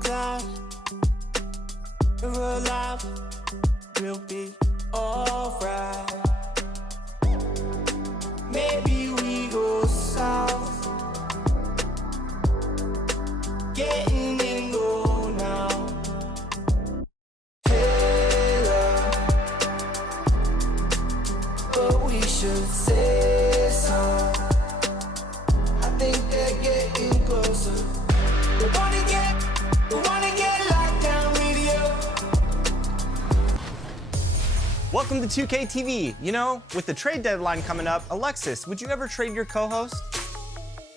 glad we're alive. We'll be alright. Maybe we go south, getting in go now. Hey, but we should say so. I think they're getting closer. We wanna get locked down radio. Welcome to 2K TV. You know, with the trade deadline coming up, Alexis, would you ever trade your co-host?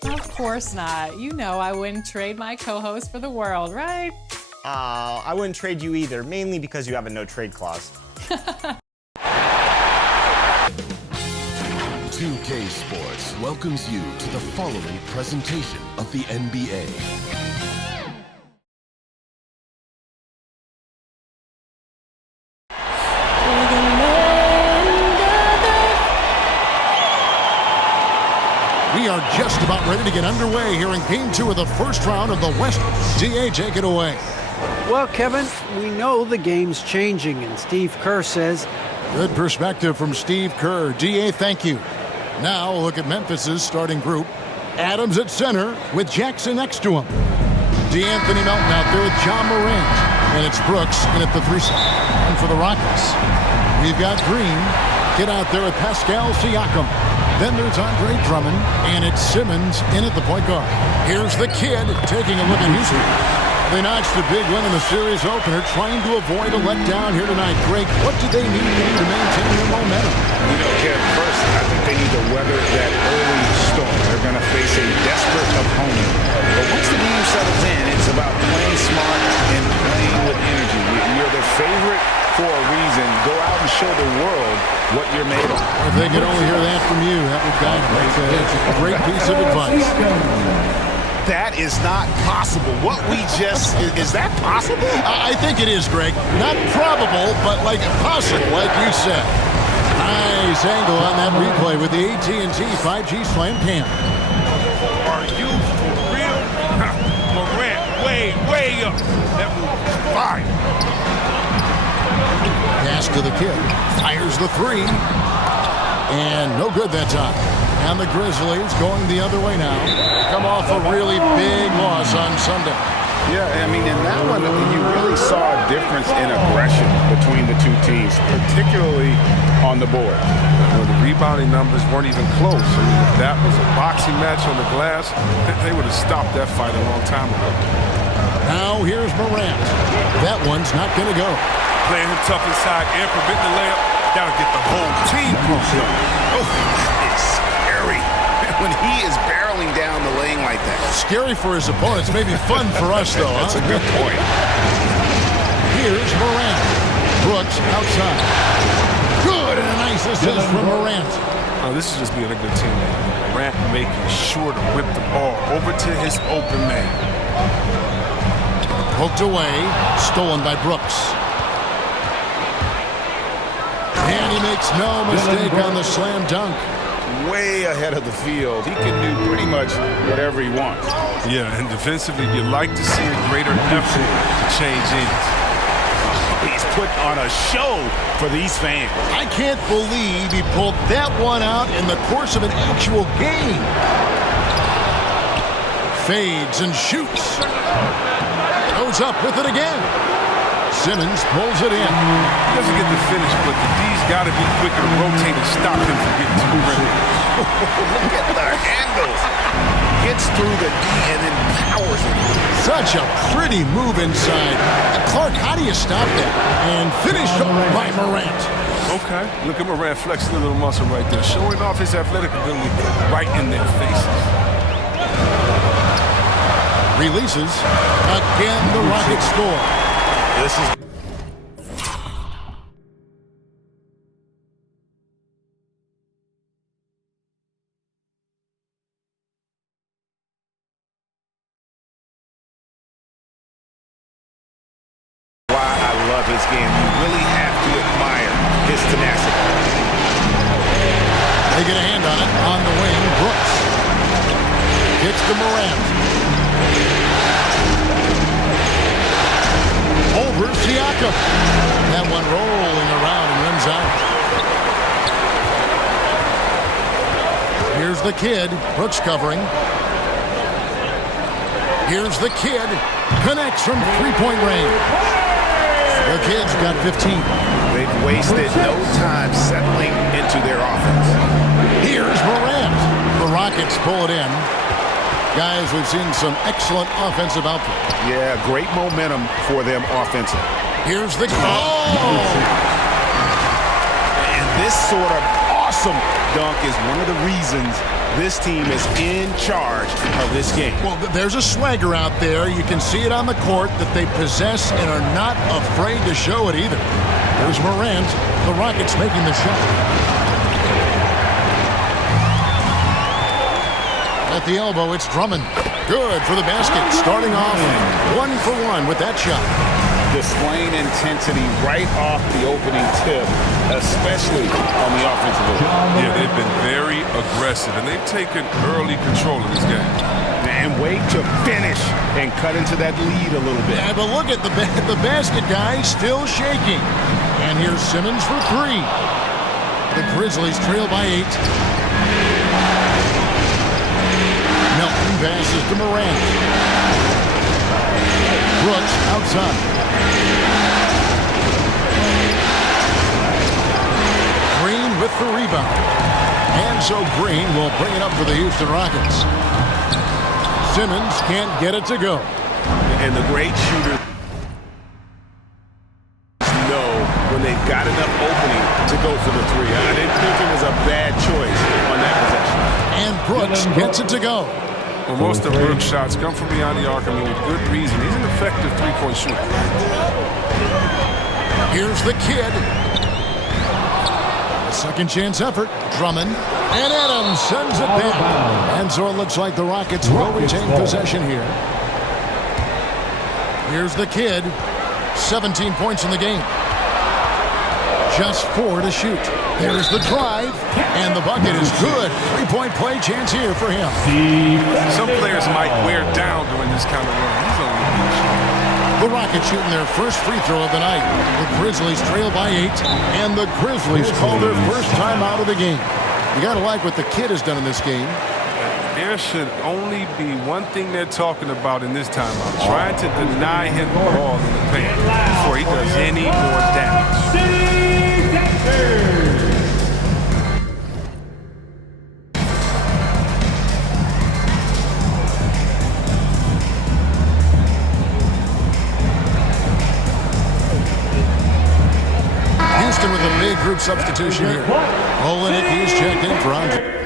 Of course not. You know I wouldn't trade my co-host for the world, right? I wouldn't trade you either, mainly because you have a no trade clause. 2K Sports welcomes you to the following presentation of the NBA. We are just about ready to get underway here in Game 2 of the first round of the West. DA, take it away. Well, Kevin, we know the game's changing, and Steve Kerr says... Good perspective from Steve Kerr. DA, thank you. Now, look at Memphis's starting group. Adams at center with Jackson next to him. DeAnthony Melton out there with John Morant. And it's Brooks in at the 3 and for the Rockets. We've got Green. Get out there with Pascal Siakam. Then there's Andre Drummond, and it's Simmons in at the point guard. Here's the kid taking a look at Houston. They notched a big win in the series opener, trying to avoid a letdown here tonight. Greg, what do they need to do to maintain their momentum? You know, Kev, first, I think they need to weather that early storm. They're going to face a desperate opponent. But once the game settles in, it's about playing smart and playing with energy. You're the favorite for a reason. Go out and show the world what you're made of. If they could only hear that from you, that would guide them. It's a great piece of advice. That is not possible. What we just, is that possible? I think it is, Greg. Not probable, but like possible, like you said. Nice angle on that replay with the AT&T 5G Slam Cam. Are you for real? Morant, way up. That was fire. Pass to the kid. Fires the 3. And no good that time. And the Grizzlies going the other way now. Come off a really big loss on Sunday. Yeah, I mean, in that one, you really saw a difference in aggression between the two teams, particularly on the board. Well, the rebounding numbers weren't even close. I mean, if that was a boxing match on the glass, they would have stopped that fight a long time ago. Now here's Morant. That one's not going to go. Playing him tough inside and prevent the layup, that'll get the whole team pumped up. Oh, it's scary when he is barreling down the lane like that. Scary for his opponents, maybe fun for us, though. That's a good point. Here's Morant. Brooks outside. Good, and a nice assist from Morant. Oh, this is just being a good teammate. Morant making sure to whip the ball over to his open man. Poked away, stolen by Brooks. And he makes no mistake on the slam dunk. Way ahead of the field. He can do pretty much whatever he wants. Yeah, and defensively, you like to see a greater effort to change ends. He's put on a show for these fans. I can't believe he pulled that one out in the course of an actual game. Fades and shoots. Goes up with it again. Simmons pulls it in. He doesn't get the finish, but the D's got to be quicker to rotate and stop him from getting to the rim. Look at the handles. Gets through the D and then powers it. Such a pretty move inside. Clark, how do you stop that? And finished up by Morant. Okay. Look at Morant flexing a little muscle right there, showing off his athletic ability right in their faces. Releases. Again, the Rockets score. This is... why I love his game. You really have to admire his tenacity. They get a hand on it on the wing. Brooks gets to Morant. over Siakam. That one rolling around and runs out. Here's the kid. Brooks covering. Here's the kid. Connects from three-point range. The kid's got 15. They've wasted no time settling into their offense. Here's Morant. The Rockets pull it in. Guys, we've seen some excellent offensive output. Yeah, great momentum for them offensively. Here's the goal. And this sort of awesome dunk is one of the reasons this team is in charge of this game. Well, there's a swagger out there. You can see it on the court that they possess and are not afraid to show it either. There's Morant. The Rockets making the shot. At the elbow, it's Drummond. Good for the basket. Starting off 1-for-1 with that shot. Displaying intensity right off the opening tip, especially on the offensive end. Yeah, they've been very aggressive, and they've taken early control of this game. And wait to finish and cut into that lead a little bit. Yeah, but look at the basket, guy, still shaking. And here's Simmons for three. The Grizzlies trail by 8. Melton passes to Morant. Brooks outside. Green with the rebound. And so Green will bring it up for the Houston Rockets. Simmons can't get it to go. And the great shooters know when they've got enough opening to go for the three. I didn't think it was a bad choice on that possession. And Brooks gets it to go. Well, most of Brooks' shots come from beyond the arc. I mean, with good reason. He's an effective three-point shooter. Here's the kid. A second chance effort. Drummond. And Adams sends it down. And so it looks like the Rockets will retain possession here. Here's the kid. 17 points in the game. Just 4 to shoot. There's the drive, and the bucket is good. Three-point play chance here for him. Some players might wear down during this kind of run. He's only The Rockets shooting their first free throw of the night. The Grizzlies trail by 8, and the Grizzlies call their first time out of the game. You got to like what the kid has done in this game. There should only be one thing they're talking about in this timeout, trying to deny him the ball in the paint before he does any more damage. Houston with a big group substitution here. Olenek, he's checked in for Andre.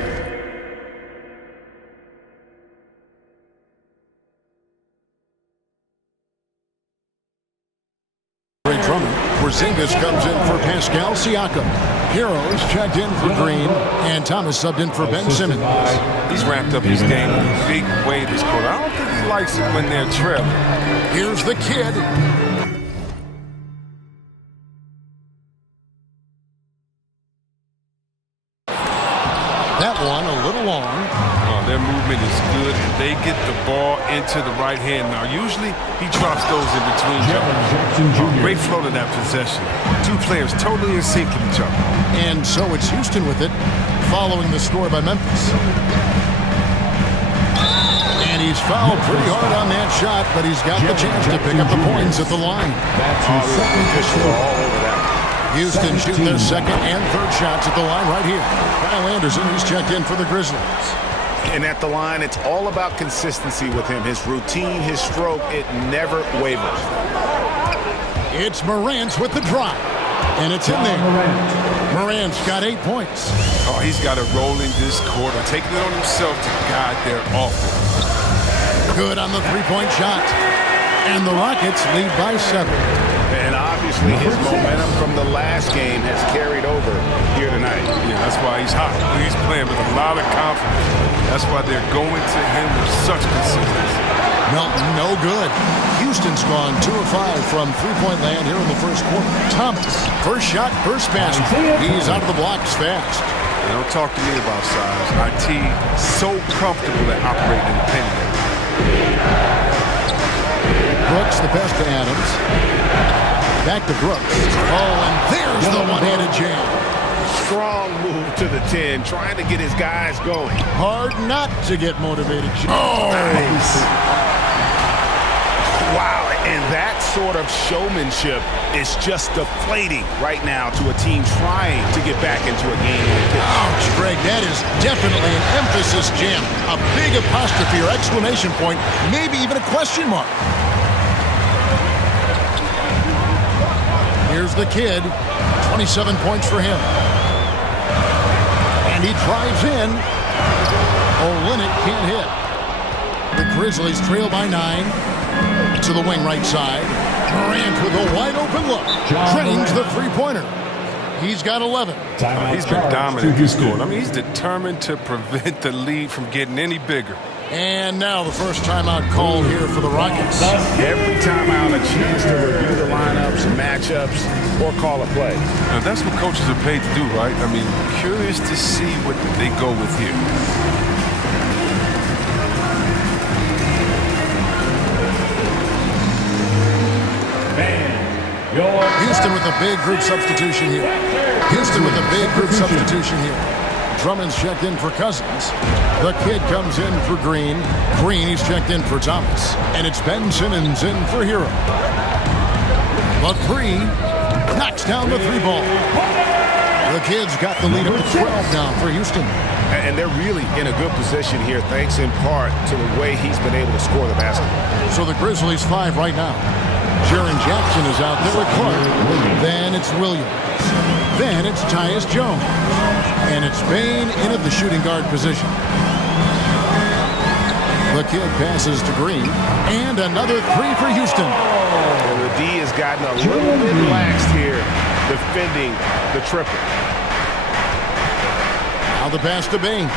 Drummond. Porzingis comes in for Pascal Siakam. Heroes checked in for Green, and Thomas subbed in for Ben Simmons. He's ramped up his game in a big way this quarter. I don't think he likes it when they're trailing. Here's the kid. That one a little long. Their movement is good, and they get the ball into the right hand. Now, usually he drops those in between jumpers. Great flow to that possession. Two players totally in sync with each other. And so it's Houston with it, following the score by Memphis. And he's fouled pretty hard on that shot, but he's got the chance to pick up the points at the line. Houston shooting their second and third shots at the line right here. Kyle Anderson, he's checked in for the Grizzlies. And at the line, it's all about consistency with him. His routine, his stroke, it never wavers. It's Morant with the drive. And it's in there. Morant's got 8 points. Oh, he's got to roll in this quarter, taking it on himself to guide their offense. Good on the three-point shot. And the Rockets lead by 7. And obviously his momentum from the last game has carried over here tonight. Yeah, that's why he's hot. He's playing with a lot of confidence. That's why they're going to him with such consistency. Melton, no good. Houston's gone 2 of 5 from three-point land here in the first quarter. Thomas, first shot, first basket. He's out of the blocks fast. Don't talk to me about size. IT so comfortable at operating in the paint. Brooks, the pass to Adams. Back to Brooks. Oh, and there's the one-handed jam. Strong move to the 10, trying to get his guys going. Hard not to get motivated. Oh, nice. Wow, and that sort of showmanship is just deflating right now to a team trying to get back into a game. Ouch, Greg, that is definitely an emphasis jam. A big apostrophe or exclamation point, maybe even a question mark. Here's the kid, 27 points for him. And he drives in. Olynyk can't hit. The Grizzlies trail by 9. To the wing right side. Durant with a wide open look. Drains the three-pointer. He's got 11. He's been dominant this score. I mean, he's determined to prevent the lead from getting any bigger. And now the first timeout called here for the Rockets. Every timeout, a chance to review the lineups, matchups, or call a play. Now, that's what coaches are paid to do, right? I mean, curious to see what they go with here. Houston with a big group substitution here. Houston with a big group substitution here. Drummond's checked in for Cousins. The kid comes in for Green. Green, he's checked in for Thomas. And it's Ben Simmons in for Hero. The three knocks down the three ball. The kid's got the lead up to 12 now for Houston. And they're really in a good position here, thanks in part to the way he's been able to score the basketball. So the Grizzlies 5 right now. Jaren Jackson is out there with Clark. Then it's Williams. Then it's Tyus Jones. And it's Bane in at the shooting guard position. The kid passes to Green. And another three for Houston. And the D has gotten a little bit relaxed here, defending the triple. Now the pass to Bane.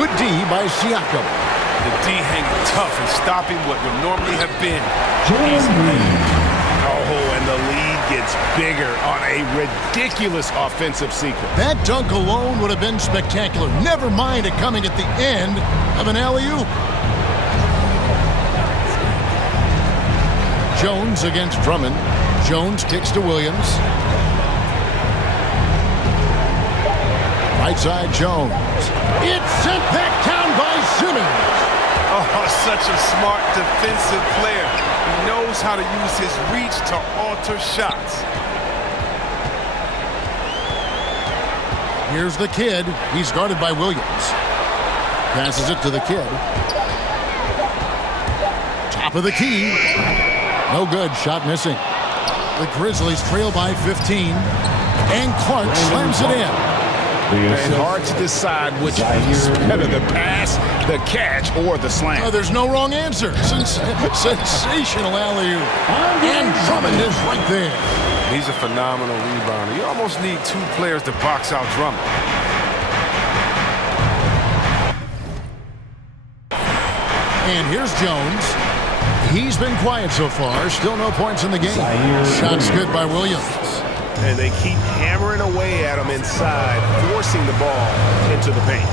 Good D by Siakam. The D hanging tough and stopping what would normally have been easy lead. Oh, and the lead gets bigger on a ridiculous offensive sequence. That dunk alone would have been spectacular. Never mind it coming at the end of an alley-oop. Jones against Drummond. Jones kicks to Williams. Right side, Jones. It's sent back down by Simmons. Oh, such a smart defensive player. He knows how to use his reach to alter shots. Here's the kid. He's guarded by Williams. Passes it to the kid. Top of the key. No good. Shot missing. The Grizzlies trail by 15. And Clark slams it in. And hard to decide which is better, the pass, the catch, or the slam. There's no wrong answer. Sensational alley-oop. And Drummond is right there. He's a phenomenal rebounder. You almost need two players to box out Drummond. And here's Jones. He's been quiet so far. Still no points in the game. Shot's good by Williams. And they keep hammering away at him inside, forcing the ball into the paint.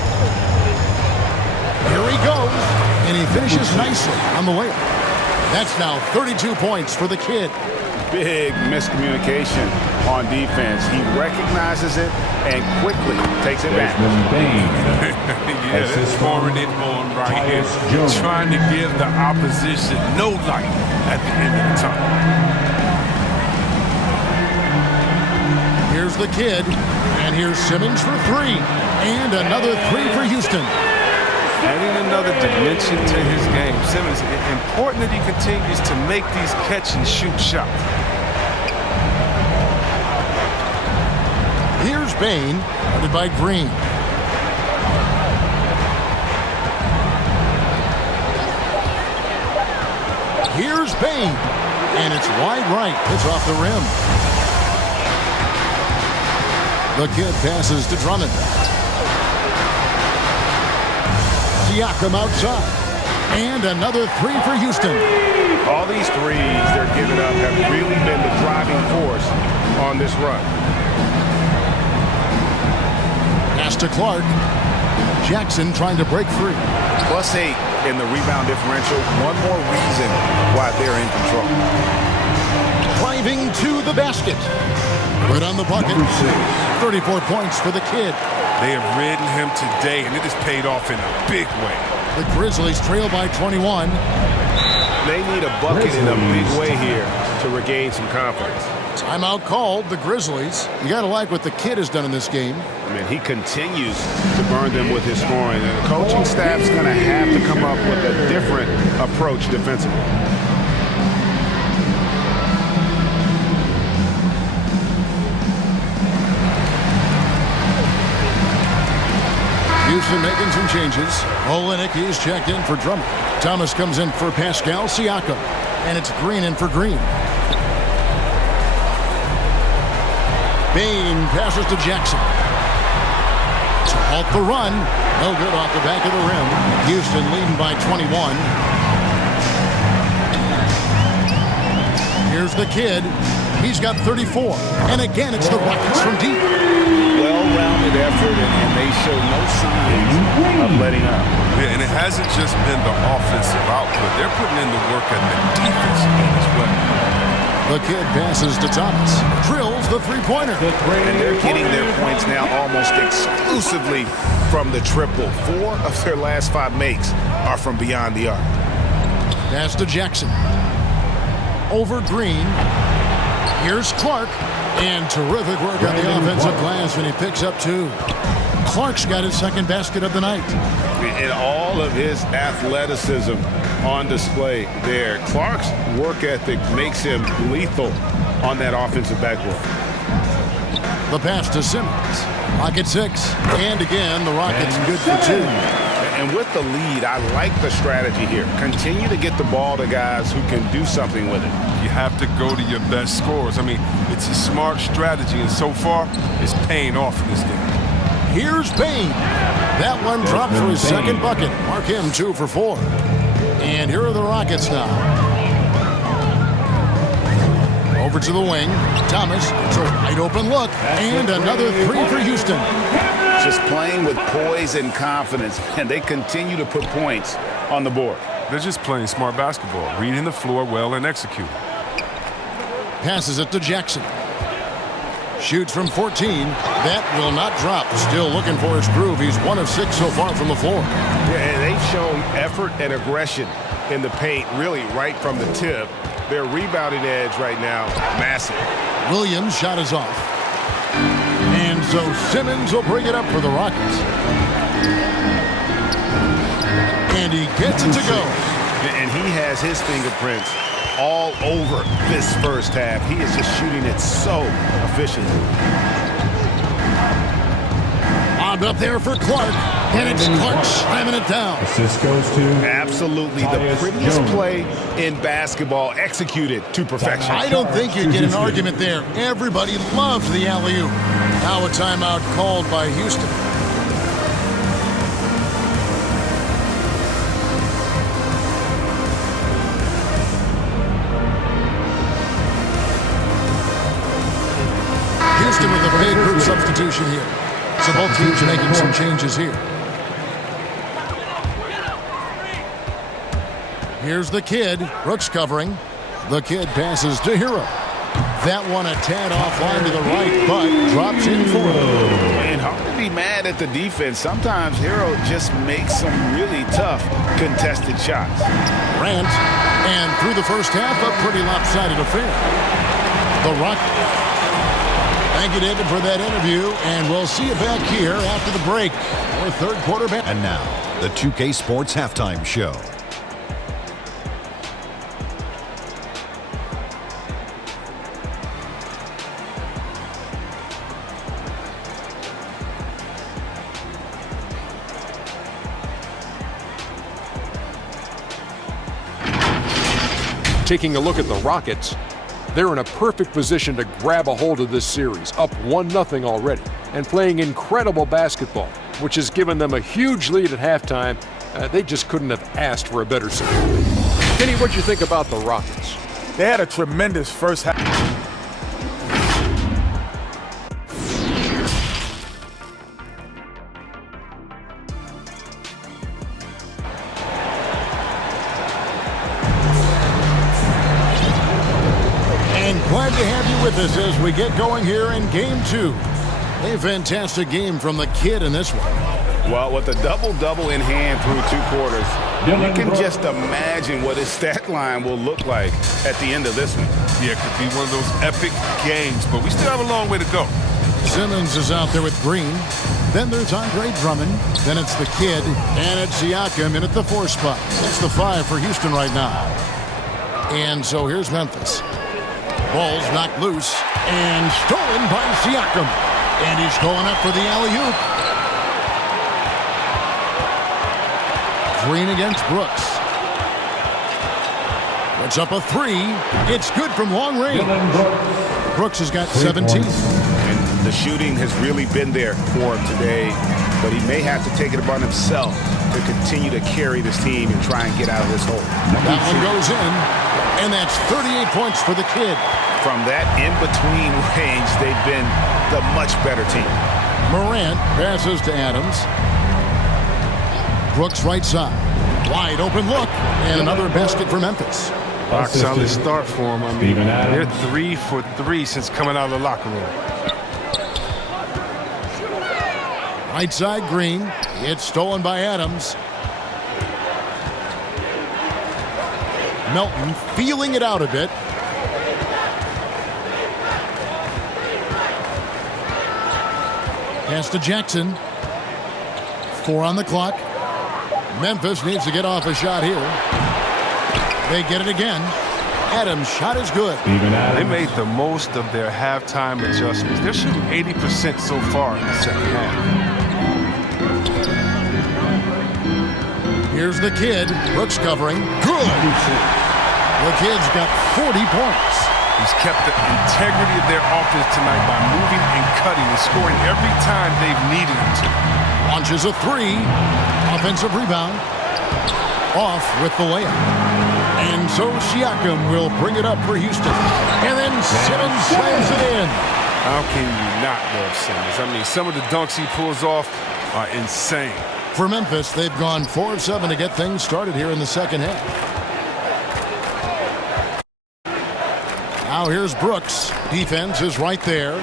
Here he goes, and he finishes nicely on the layup. That's now 32 points for the kid. Big miscommunication on defense. He recognizes it and quickly takes advantage. Yeah, that's pouring it on right here. Trying to give the opposition no light at the end of the tunnel. Here's the kid, and here's Simmons for three. And another three for Houston. Adding another dimension to his game. Simmons, it's important that he continues to make these catch and shoot shots. Here's Bane, guarded by Green. Here's Bane, and it's wide right. It's off the rim. The kid passes to Drummond. Siakam outside. And another three for Houston. All these threes they're giving up have really been the driving force on this run. Pass to Clark. Jackson trying to break free. +8 in the rebound differential. One more reason why they're in control. Driving to the basket. Right on the bucket. 34 points for the kid. They have ridden him today, and it has paid off in a big way. The Grizzlies trail by 21. They need a bucket in a big way here to regain some confidence. Timeout called, the Grizzlies. You got to like what the kid has done in this game. I mean, he continues to burn them with his scoring. And the coaching staff's going to have to come up with a different approach defensively. Houston making some changes. Olenek is checked in for Drummond. Thomas comes in for Pascal Siakam. And it's Green in for Green. Bain passes to Jackson. To halt the run. No good off the back of the rim. Houston leading by 21. Here's the kid. He's got 34. And again, it's the Rockets from deep. Well-rounded effort, and they show no signs of letting up. Yeah, and it hasn't just been the offensive output. They're putting in the work at the defensive end as well. The kid passes to Thomas. Drills the three-pointer. And they're getting their points now almost exclusively from the triple. 4 of their last 5 makes are from beyond the arc. Pass to Jackson. Over Green. Here's Clark. And terrific work on the offensive glass, and he picks up 2. Clark's got his second basket of the night. And all of his athleticism on display there. Clark's work ethic makes him lethal on that offensive backboard. The pass to Simmons. Rocket 6. And again, the Rockets good for 2. And with the lead, I like the strategy here. Continue to get the ball to guys who can do something with it. You have to go to your best scorers. I mean, it's a smart strategy, and so far, it's paying off in this game. Here's Bain. That one dropped for his second bucket. Mark him 2 for 4. And here are the Rockets now. Over to the wing. Thomas, it's a wide open look. And another 3 for Houston. Just playing with poise and confidence, and they continue to put points on the board. They're just playing smart basketball, reading the floor well and executing. Passes it to Jackson. Shoots from 14. That will not drop. Still looking for his groove. He's 1 of 6 so far from the floor. Yeah, and they've shown effort and aggression in the paint, really right from the tip. Their rebounding edge right now, massive. Williams' shot is off. And so Simmons will bring it up for the Rockets. And he gets it to go. And he has his fingerprints all over this first half. He is just shooting it so efficiently. Lobbed up there for Clark. And it's Clark slamming it down. Assist goes to Absolutely the prettiest play in basketball, executed to perfection. I don't think you'd get an argument there. Everybody loves the alley-oop. Now a timeout called by Houston. Houston with a big group substitution here. So both teams making some changes here. Here's the kid. Brooks covering. The kid passes to Hero. That one a tad offline to the right, but drops in for him. And hard to be mad at the defense. Sometimes Hero just makes some really tough contested shots. Grant, and through the first half, a pretty lopsided affair. The Rockets. Thank you, David, for that interview, and we'll see you back here after the break for third quarter. And now, the 2K Sports Halftime Show. Taking a look at the Rockets, they're in a perfect position to grab a hold of this series, up 1-0 already, and playing incredible basketball, which has given them a huge lead at halftime. They just couldn't have asked for a better series. Kenny, what'd you think about the Rockets? They had a tremendous first half. Memphis as we get going here in game 2. A fantastic game from the kid in this one. Well, with a double-double in hand through 2 quarters, you can just imagine what his stat line will look like at the end of this one. Yeah, it could be one of those epic games, but we still have a long way to go. Simmons is out there with Green. Then there's Andre Drummond. Then it's the kid. And it's Siakam in at the 4 spot. It's the 5 for Houston right now. And so here's Memphis. Ball's knocked loose and stolen by Siakam. And he's going up for the alley-oop. Green against Brooks. Puts up a 3. It's good from long range. Brooks has got 17. And the shooting has really been there for him today, but he may have to take it upon himself to continue to carry this team and try and get out of this hole. That one goes in, and that's 38 points for the kid. From that in-between range, they've been the much better team. Morant passes to Adams. Brooks right side. Wide open look, and another basket for Memphis. Rock solid start for them. I mean, they're 3 for 3 since coming out of the locker room. Right side Green. It's stolen by Adams. Melton feeling it out a bit. Pass to Jackson. 4 on the clock. Memphis needs to get off a shot here. They get it again. Adams' shot is good. They made the most of their halftime adjustments. They're shooting 80% so far in the second half. Here's the kid. Brooks covering. Good. The kid's got 40 points. He's kept the integrity of their offense tonight by moving and cutting and scoring every time they've needed him to. Launches a 3. Offensive rebound. Off with the layup. And so Siakam will bring it up for Houston. And then Simmons slams it in. How can you not love Simmons? I mean, some of the dunks he pulls off are insane. For Memphis, they've gone 4 of 7 to get things started here in the second half. Now here's Brooks. Defense is right there.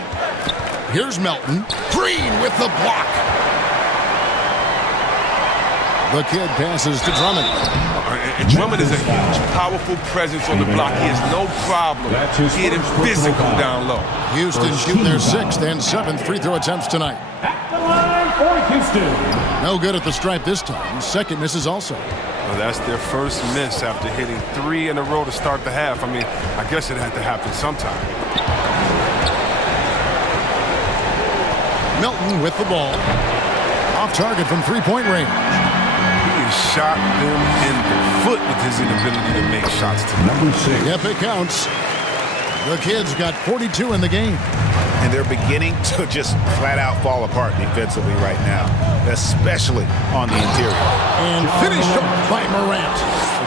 Here's Melton. Green with the block. The kid passes to Drummond. And Drummond is a huge, powerful presence on the block. He has no problem getting physical down low. Houston shooting their 6th and 7th free throw attempts tonight. At the line for Houston. No good at the stripe this time. Second misses also. Well, that's their first miss after hitting 3 in a row to start the half. I mean, I guess it had to happen sometime. Melton with the ball. Off target from 3-point range. Shot them in the foot with his inability to make shots tonight. Number 6. Yep, it counts. The kid's got 42 in the game. And they're beginning to just flat out fall apart defensively right now, especially on the interior. And finished up by Morant.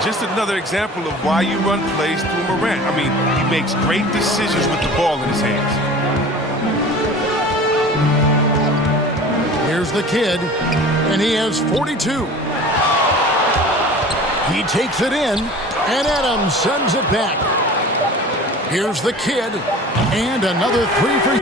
Just another example of why you run plays through Morant. I mean, he makes great decisions with the ball in his hands. Here's the kid, and he has 42. He takes it in, and Adams sends it back. Here's the kid, and another 3 for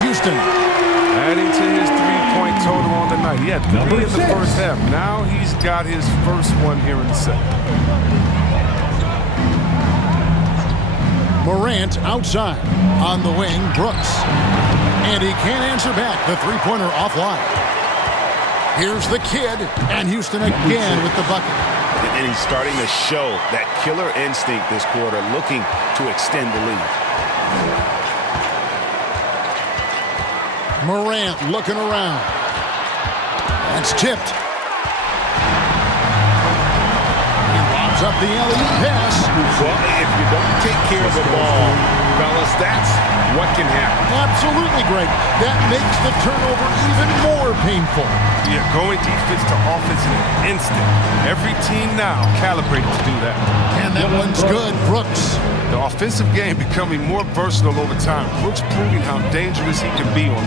Houston. Adding to his 3-point total on the night. He had 3 in the first half. Now he's got his first one here in the second. Morant outside. On the wing, Brooks. And he can't answer back. The 3-pointer offline. Here's the kid, and Houston again with the bucket. And he's starting to show that killer instinct this quarter, looking to extend the lead. Morant looking around. That's tipped. Up the alley-oop pass. Well, if you don't take care of the ball, fellas, that's what can happen. Absolutely, Greg. That makes the turnover even more painful. Yeah, going defense to offense in an instant. Every team now calibrated to do that. And that one's good, Brooks. The offensive game becoming more versatile over time. Brooks proving how dangerous he can be on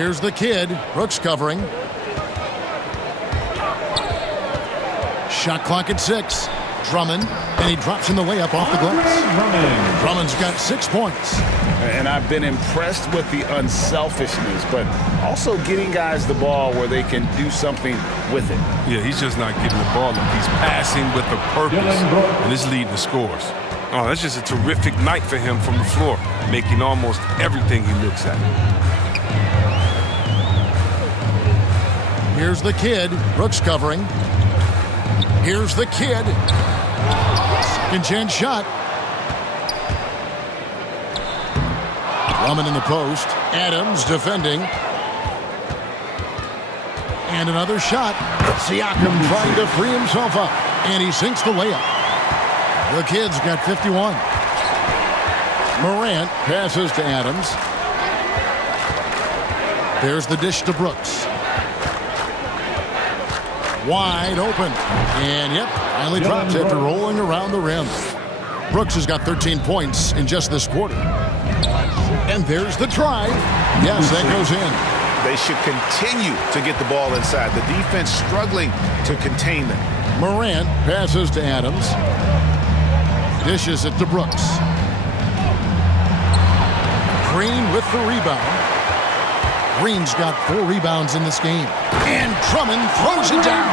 Here's the kid. Brooks covering. Shot clock at 6. Drummond, and he drops in the layup off the glass. Drummond's got 6 points. And I've been impressed with the unselfishness, but also getting guys the ball where they can do something with it. Yeah, he's just not giving the ball up. He's passing with a purpose, and it's leading to scores. Oh, that's just a terrific night for him from the floor, making almost everything he looks at. Here's the kid. Brooks covering. Here's the kid. Second chance shot. Drummond in the post. Adams defending. And another shot. Siakam trying to free himself up. And he sinks the layup. The kid's got 51. Morant passes to Adams. There's the dish to Brooks. Wide open. And yep, finally drops after rolling around the rim. Brooks has got 13 points in just this quarter. And there's the drive. Yes, that goes in. They should continue to get the ball inside. The defense struggling to contain them. Morant passes to Adams. Dishes it to Brooks. Green with the rebound. Green's got 4 rebounds in this game. And Drummond throws it down.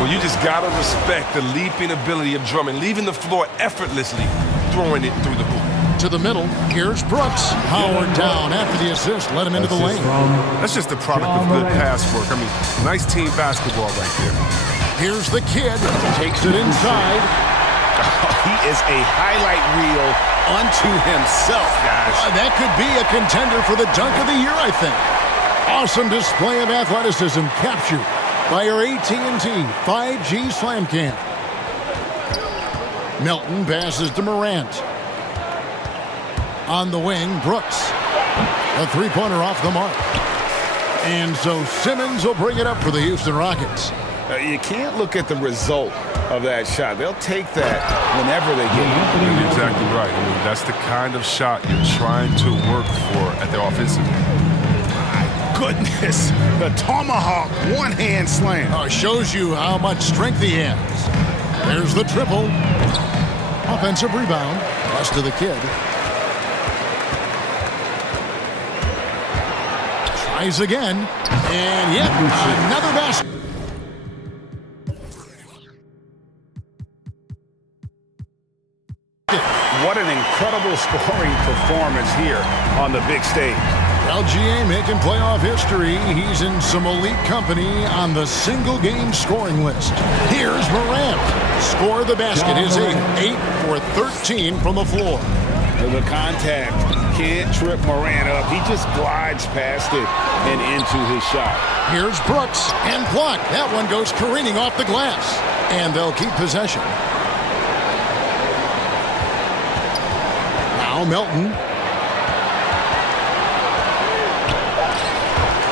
Well, you just got to respect the leaping ability of Drummond, leaving the floor effortlessly, throwing it through the hoop. To the middle, here's Brooks. Howard down after the assist, let him into the lane. That's just the product of good pass work. I mean, nice team basketball right there. Here's the kid, takes it inside. He is a highlight reel unto himself, guys. That could be a contender for the dunk of the year, I think. Awesome display of athleticism captured by our AT&T 5G Slam Cam. Melton passes to Morant. On the wing, Brooks. A three-pointer off the mark. And so Simmons will bring it up for the Houston Rockets. You can't look at the result of that shot. They'll take that whenever they get it. You're exactly right. I mean, that's the kind of shot you're trying to work for at the offensive end. Goodness, the tomahawk one-hand slam. Shows you how much strength he has. There's the triple. Offensive rebound. Pass to the kid. Tries again. And yep, another basket. What an incredible scoring performance here on the big stage. LGA making playoff history. He's in some elite company on the single-game scoring list. Here's Morant. Score the basket. His 8 for 13 from the floor. The contact can't trip Morant up. He just glides past it and into his shot. Here's Brooks and blocked. That one goes careening off the glass. And they'll keep possession. Now Melton.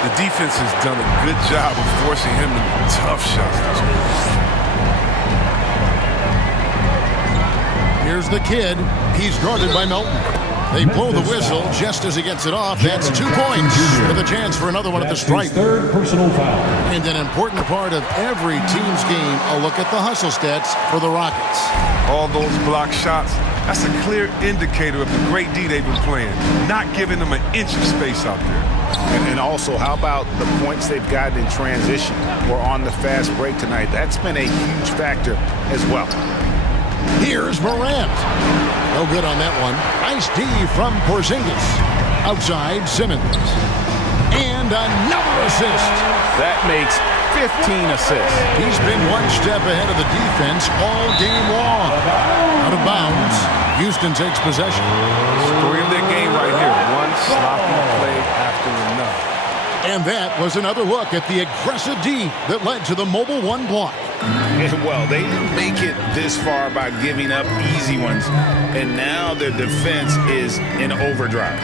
The defense has done a good job of forcing him into tough shots. Here's the kid. He's guarded by Melton. They blow the whistle just as he gets it off. That's 2 points with a chance for another one at the stripe. Third personal foul. And an important part of every team's game, a look at the hustle stats for the Rockets. All those block shots, that's a clear indicator of the great D they've been playing, not giving them an inch of space out there. And also, how about the points they've gotten in transition or on the fast break tonight? That's been a huge factor as well. Here's Morant. No good on that one. Nice D from Porzingis. Outside, Simmons. And another assist. That makes 15 assists. He's been one step ahead of the defense all game long. Out of bounds. Houston takes possession. Story of their game right here. One sloppy play after another. And that was another look at the aggressive D that led to the Mobile One block. Well, they didn't make it this far by giving up easy ones, and now their defense is in overdrive.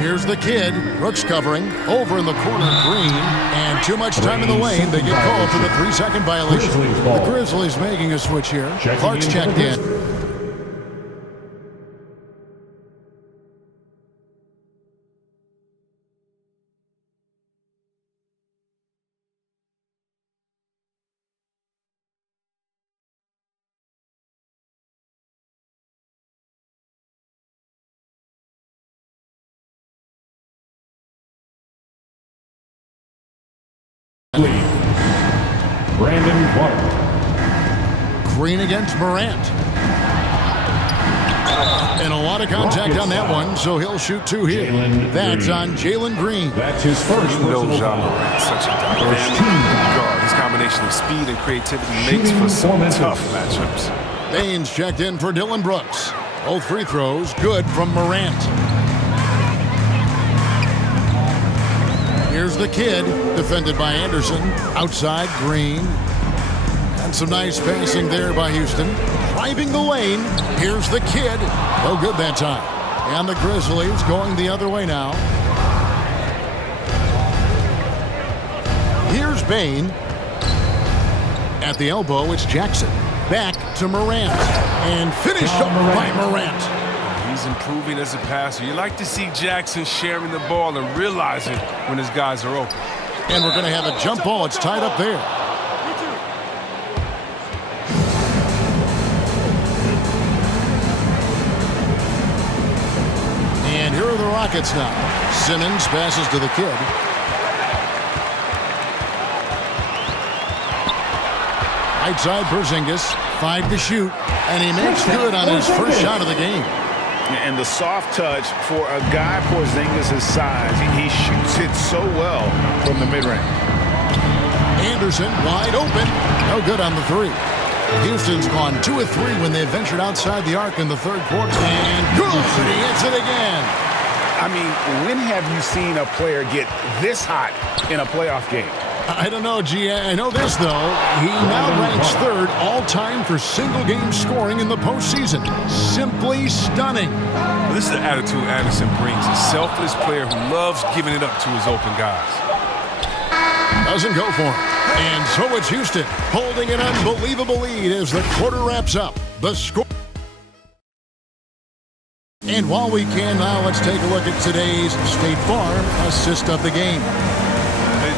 Here's the kid. Brooks covering. Over in the corner, Green. And too much time in the lane. They get called for the 3-second violation. The Grizzlies making a switch here. Clark's checked in. Brandon Clark. Green against Morant. And a lot of contact on that one, so he'll shoot 2 here. That's on Jalen Green. That's his first personal foul. Such a dynamic guard. His combination of speed and creativity makes for some tough matchups. Baines checked in for Dylan Brooks. Both free throws good from Morant. Here's the kid, defended by Anderson. Outside, Green. And some nice passing there by Houston. Driving the lane. Here's the kid. No good that time. And the Grizzlies going the other way now. Here's Bane. At the elbow, it's Jackson. Back to Morant. And finished up by Morant. He's improving as a passer. You like to see Jackson sharing the ball and realizing when his guys are open. And we're going to have a jump ball. It's tied up there. And here are the Rockets now. Simmons passes to the kid. Right side, Porzingis. 5 to shoot. And he makes good on his first shot of the game. And the soft touch for a guy Porzingis' size. He shoots it so well from the mid-range. Anderson wide open. No good on the 3. Houston's gone 2 of 3 when they ventured outside the arc in the third quarter. And good. He hits it again. I mean, when have you seen a player get this hot in a playoff game? I don't know, G. I know this, though. He now ranks 3rd all-time for single-game scoring in the postseason. Simply stunning. Well, this is the attitude Anderson brings. A selfless player who loves giving it up to his open guys. Doesn't go for him. And so it's Houston holding an unbelievable lead as the quarter wraps up. The score. And while we can now, let's take a look at today's State Farm assist of the game.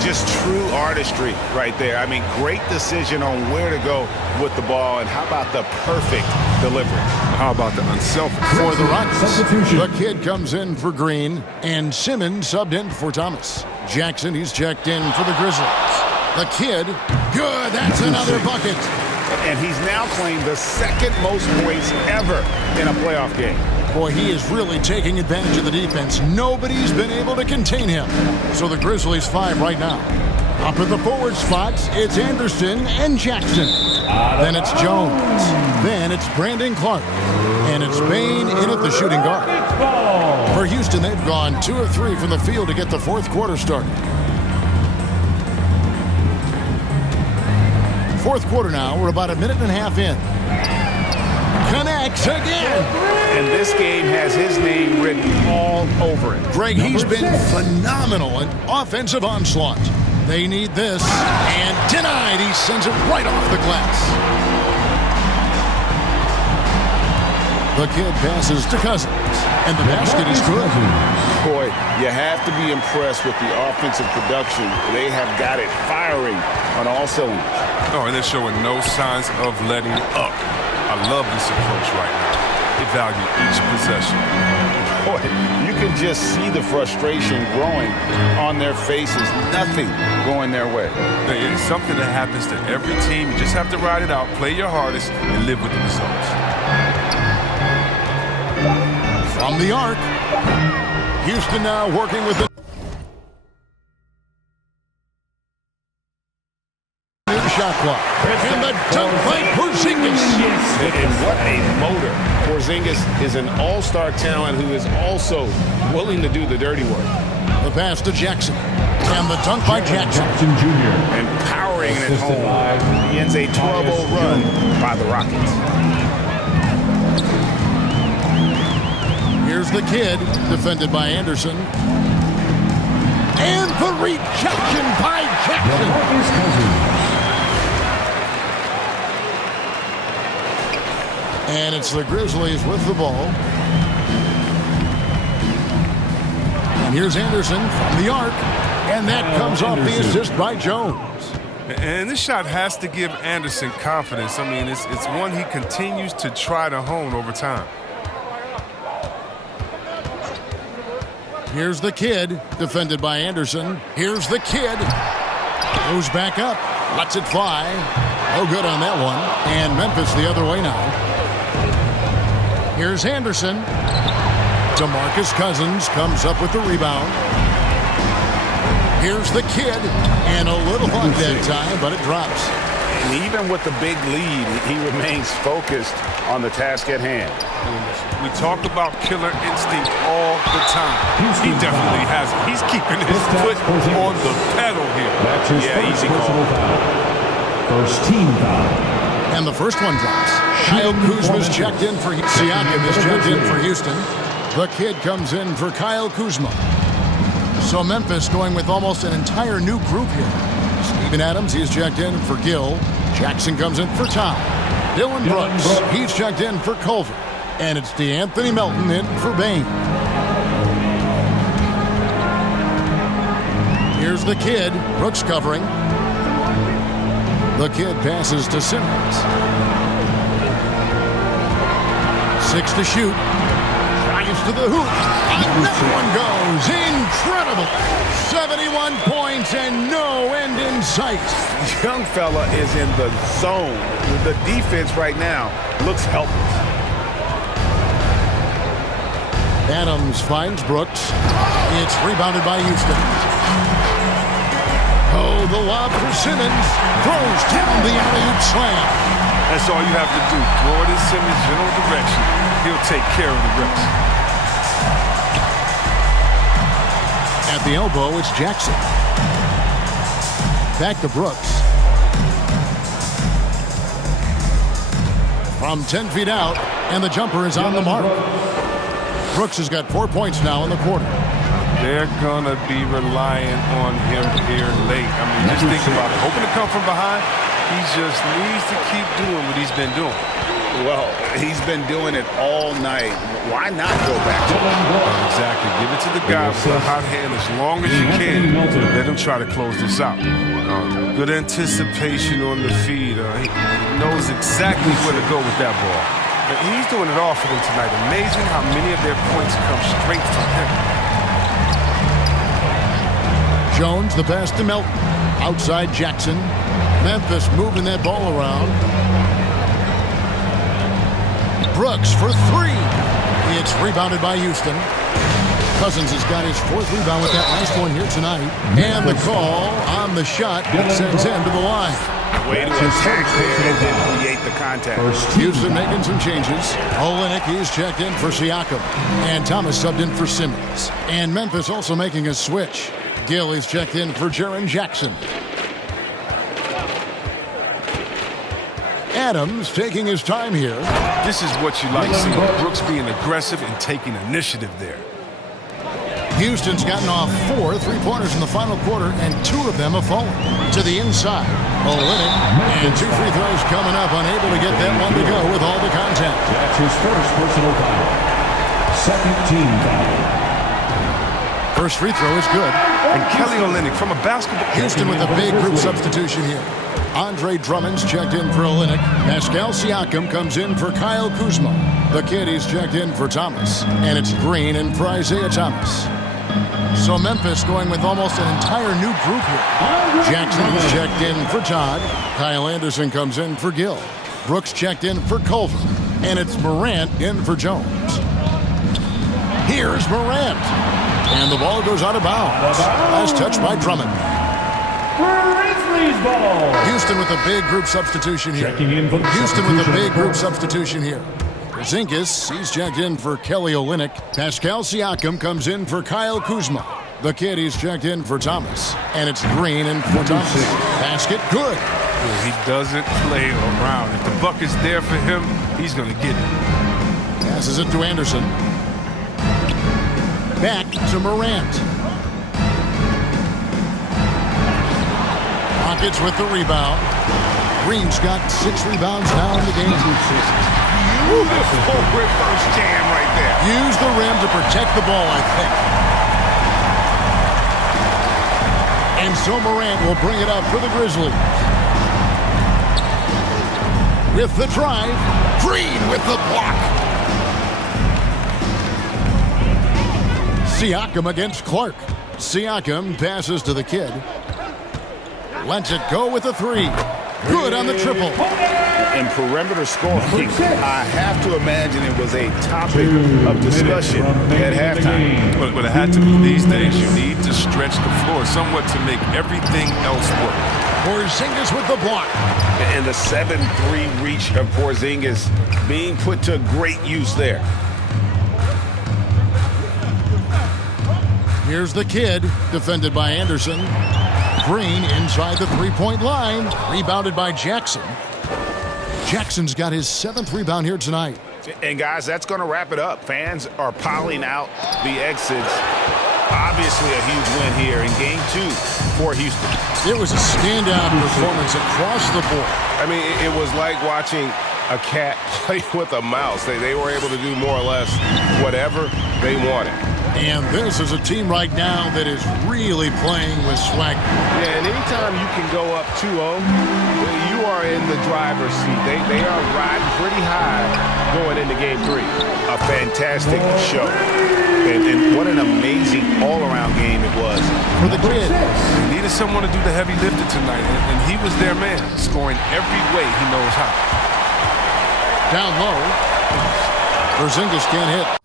Just true artistry right there. I mean, great decision on where to go with the ball, and how about the perfect delivery? How about the unselfish? For the Rockets, the kid comes in for Green, and Simmons subbed in for Thomas. Jackson, he's checked in for the Grizzlies. The kid, good, that's another bucket. And he's now claimed the 2nd most points ever in a playoff game. Boy, he is really taking advantage of the defense. Nobody's been able to contain him. So the Grizzlies 5 right now. Up in the forward spots, it's Anderson and Jackson. Then it's Jones. Then it's Brandon Clark. And it's Bane in at the shooting guard. For Houston, they've gone 2 of 3 from the field to get the 4th quarter started. 4th quarter now. We're about a minute and a half in. Connects again. And this game has his name written all over it. Greg, he's been phenomenal in offensive onslaught. They need this. And denied. He sends it right off the glass. The kid passes to Cousins. And the basket is good. Boy, you have to be impressed with the offensive production. They have got it firing on all cylinders. Oh, and they're showing no signs of letting up. I love this approach right now. They value each possession. Boy, you can just see the frustration growing on their faces. Nothing going their way. It's something that happens to every team. You just have to ride it out, play your hardest, and live with the results. From the arc, Houston now working with the shot clock. And the dunk by Porzingis. And what a motor. Porzingis is an all-star talent who is also willing to do the dirty work. The pass to Jackson. And the dunk by Jackson. And powering it home. He ends a 12-0 run by the Rockets. Here's the kid, defended by Anderson. And the rejection by Jackson. And it's the Grizzlies with the ball. And here's Anderson from the arc. And that comes off the assist by Jones. And this shot has to give Anderson confidence. I mean, it's one he continues to try to hone over time. Here's the kid, defended by Anderson. Here's the kid. Goes back up. Lets it fly. No good on that one. And Memphis the other way now. Here's Anderson. DeMarcus Cousins comes up with the rebound. Here's the kid. And a little luck that time, but it drops. And even with the big lead, he remains focused on the task at hand. We talk about killer instinct all the time. He definitely has it. He's keeping his foot on the pedal here. That's his first personal foul. First team foul. And the first one drops. Kyle Kuzma's checked in for Siakam is checked in for Houston. The kid comes in for Kyle Kuzma. So Memphis going with almost an entire new group here. Steven Adams, he's checked in for Gill. Jackson comes in for Tom. Dylan Brooks, he's checked in for Culver. And it's DeAnthony Melton in for Bain. Here's the kid. Brooks covering. The kid passes to Simmons. 6 to shoot. Drives to the hoop. And that one goes. Incredible. 71 points and no end in sight. Young fella is in the zone. The defense right now looks helpless. Adams finds Brooks. It's rebounded by Houston. Oh, the lob for Simmons. Throws down the alley-oop slam. That's all you have to do. Throw it in Simmons' general direction. He'll take care of the rest. At the elbow, it's Jackson. Back to Brooks. From 10 feet out, and the jumper is on the mark. Brooks has got 4 points now in the quarter. They're going to be relying on him here late. I mean, just think about it. Hoping to come from behind, he just needs to keep doing what he's been doing. Well, he's been doing it all night. Why not go back to him? Exactly. Give it to the guy with a hot hand as long as you can. Let him try to close this out. Good anticipation on the feed. He knows exactly where to go with that ball. And he's doing it all for them tonight. Amazing how many of their points come straight from him. Jones, the pass to Melton. Outside Jackson. Memphis moving that ball around. Brooks for 3. It's rebounded by Houston. Cousins has got his 4th rebound with that last one here tonight. And the call on the shot sends him to the line. Way to attack there and then create the contact. Houston making some changes. Olynyk is checked in for Siakam. And Thomas subbed in for Simmons. And Memphis also making a switch. Gill is checked in for Jaren Jackson. Adams taking his time here. This is what you like seeing. Brooks being aggressive and taking initiative there. Houston's gotten off 4 3-pointers in the final quarter, and 2 of them have fallen to the inside. Olynyk and 2 free throws coming up, unable to get that one to go with all the contact. That's his first personal foul. Second team foul. First free throw is good. And Kelly Olynyk from a basketball. Houston with a big group substitution here. Andre Drummond's checked in for Olynyk. Pascal Siakam comes in for Kyle Kuzma. The kid is checked in for Thomas. And it's Green in for Isaiah Thomas. So Memphis going with almost an entire new group here. Jackson's checked in for Todd. Kyle Anderson comes in for Gill. Brooks checked in for Culver. And it's Morant in for Jones. Here's Morant. And the ball goes out of bounds. Last touch by Drummond. Grizzlies ball. Houston with a big group substitution here. Houston with a big group substitution here. Zinkas, he's checked in for Kelly Olynyk. Pascal Siakam comes in for Kyle Kuzma. The kid, he's checked in for Thomas. And it's Green in for Thomas. Basket, good. He doesn't play around. If the bucket's there for him, he's going to get it. Passes it to Anderson. Back to Morant. Rockets with the rebound. Green's got 6 rebounds now in the game. Beautiful reverse jam right there. Use the rim to protect the ball, I think. And so Morant will bring it up for the Grizzlies. With the drive, Green with the block. Siakam against Clark. Siakam passes to the kid. Lets it go with a three. Good on the triple. And perimeter scoring, I have to imagine it was a topic of discussion at halftime. But it had to be these days. You need to stretch the floor somewhat to make everything else work. Porzingis with the block. And the 7-3 reach of Porzingis being put to great use there. Here's the kid, defended by Anderson. Green inside the three-point line, rebounded by Jackson. Jackson's got his 7th rebound here tonight. And guys, that's going to wrap it up. Fans are piling out the exits. Obviously a huge win here in Game 2 for Houston. It was a standout performance across the board. I mean, it was like watching a cat play with a mouse. They were able to do more or less whatever they wanted. And this is a team right now that is really playing with swagger. Yeah, and anytime you can go up 2-0, you are in the driver's seat. They are riding pretty high going into Game 3. A fantastic show. And what an amazing all-around game it was. For the kid. He needed someone to do the heavy lifting tonight, and he was their man, scoring every way he knows how. Down low. Porzingis can't hit.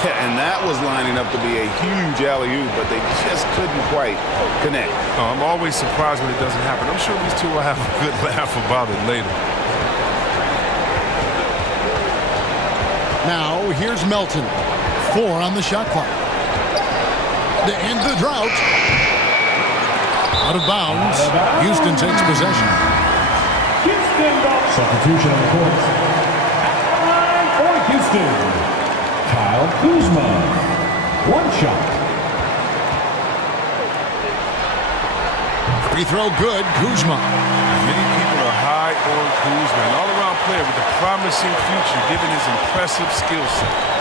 And that was lining up to be a huge alley-oop, but they just couldn't quite connect. I'm always surprised when it doesn't happen. I'm sure these two will have a good laugh about it later. Now, here's Melton. 4 on the shot clock. To end the drought. Out of bounds. Houston takes possession. Substitution on the court. For Houston, Kyle Kuzma. 1 shot. Free throw good, Kuzma. Many people are high on Kuzma, an all-around player with a promising future given his impressive skill set.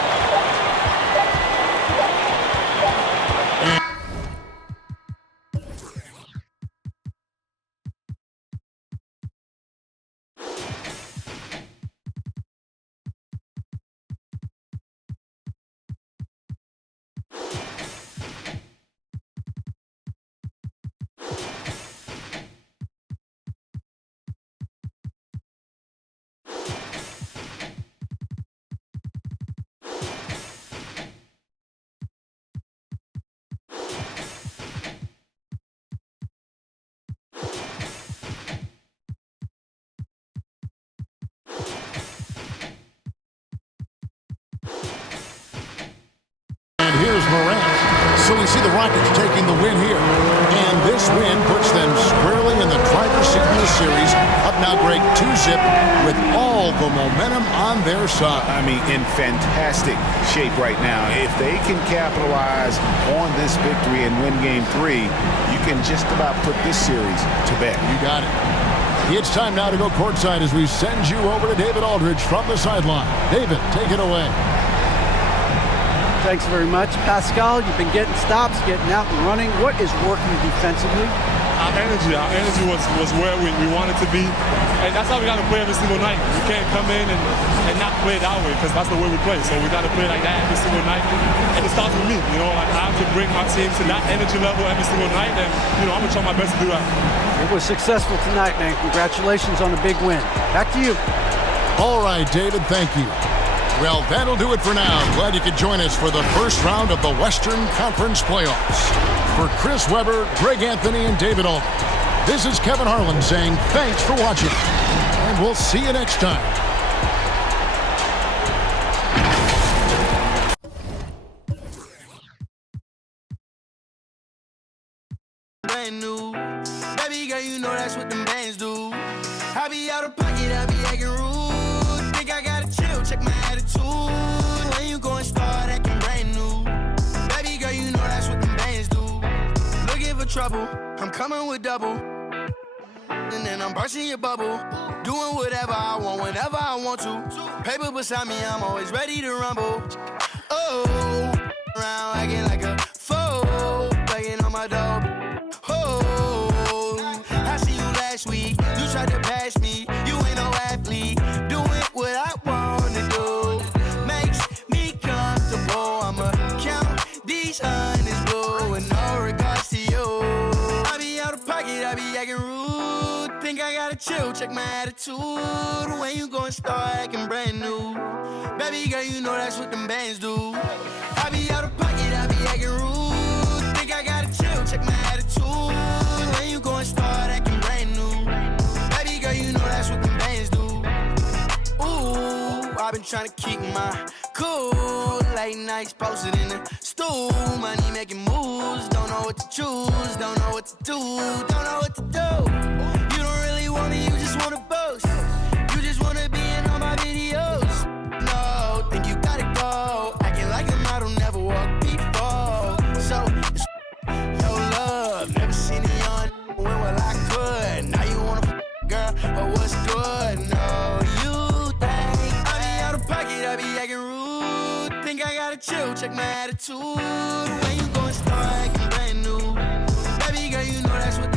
Here's Morant. So we see the Rockets taking the win here. And this win puts them squarely in the driver's seat in this series. Up now, Greg, 2-zip with all the momentum on their side. I mean, in fantastic shape right now. If they can capitalize on this victory and win Game 3, you can just about put this series to bed. You got it. It's time now to go courtside as we send you over to David Aldridge from the sideline. David, take it away. Thanks very much. Pascal, you've been getting stops, getting out and running. What is working defensively? Our energy was where we wanted to be. And that's how we got to play every single night. We can't come in and not play that way because that's the way we play. So we got to play like that every single night. And it starts with me. You know, I have to bring my team to that energy level every single night. And, you know, I'm going to try my best to do that. It was successful tonight, man. Congratulations on a big win. Back to you. All right, David, thank you. Well, that'll do it for now. Glad you could join us for the first round of the Western Conference Playoffs. For Chris Webber, Greg Anthony, and David Aldridge, this is Kevin Harlan saying thanks for watching, and we'll see you next time. Brand new. Baby girl, you know that's what them bands do. I be out of pocket, I be acting rude. Think I gotta chill, check my attitude. When you gon' start acting brand new. Baby girl, you know that's what them bands do. Looking for trouble, I'm coming with double. And then I'm bursting your bubble. Doing whatever I want, whenever I want to. Paper beside me, I'm always ready to rumble. Oh, around acting like a fool. Begging on my dog. Oh, I see you last week. You tried to pass me. You ain't no athlete. Doing what I wanna do makes me come chill, check my attitude. When you gon' start acting brand new. Baby girl, you know that's what them bands do. I be out of pocket, I be acting rude. Think I gotta chill, check my attitude. When you gon' start acting brand new. Baby girl, you know that's what them bands do. Ooh, I've been trying to keep my cool. Late nights posted in the stool. Money making moves, don't know what to choose. Don't know what to do, don't know what to do. You don't really want me, you just wanna boast. You just wanna be in all my videos. No, think you gotta go. Acting like a model, never walked before. So, it's no love. Never seen a young when well I could. Now you wanna girl, but what's good? No, you think I be out of pocket, I be acting rude. Think I gotta chill, check my attitude. When you gon' start acting brand new. Baby girl, you know that's what